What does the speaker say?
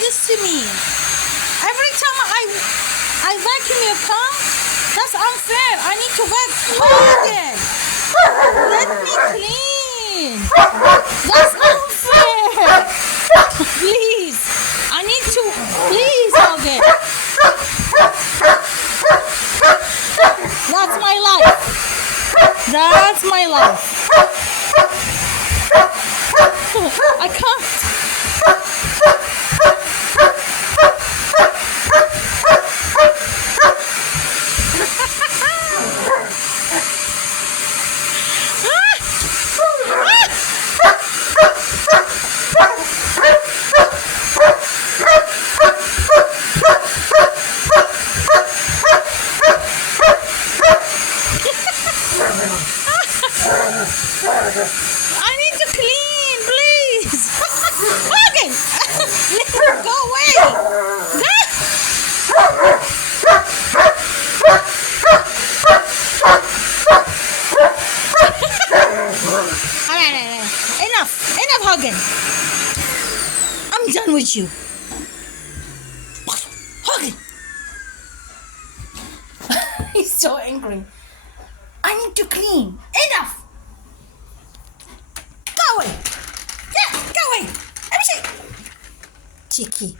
this to me? Every time I vacuum your cum? That's unfair. I need to vacuum. Hogan, let me clean. That's unfair. Please. I need to. Please, Hogan. That's my life. That's my life. I can't. I need to clean, please. Hogan, go away. Enough, Hogan. I'm done with you. Hogan. He's so angry. I need to clean. Enough. Go away. Yeah, go away. Let me see. Cheeky.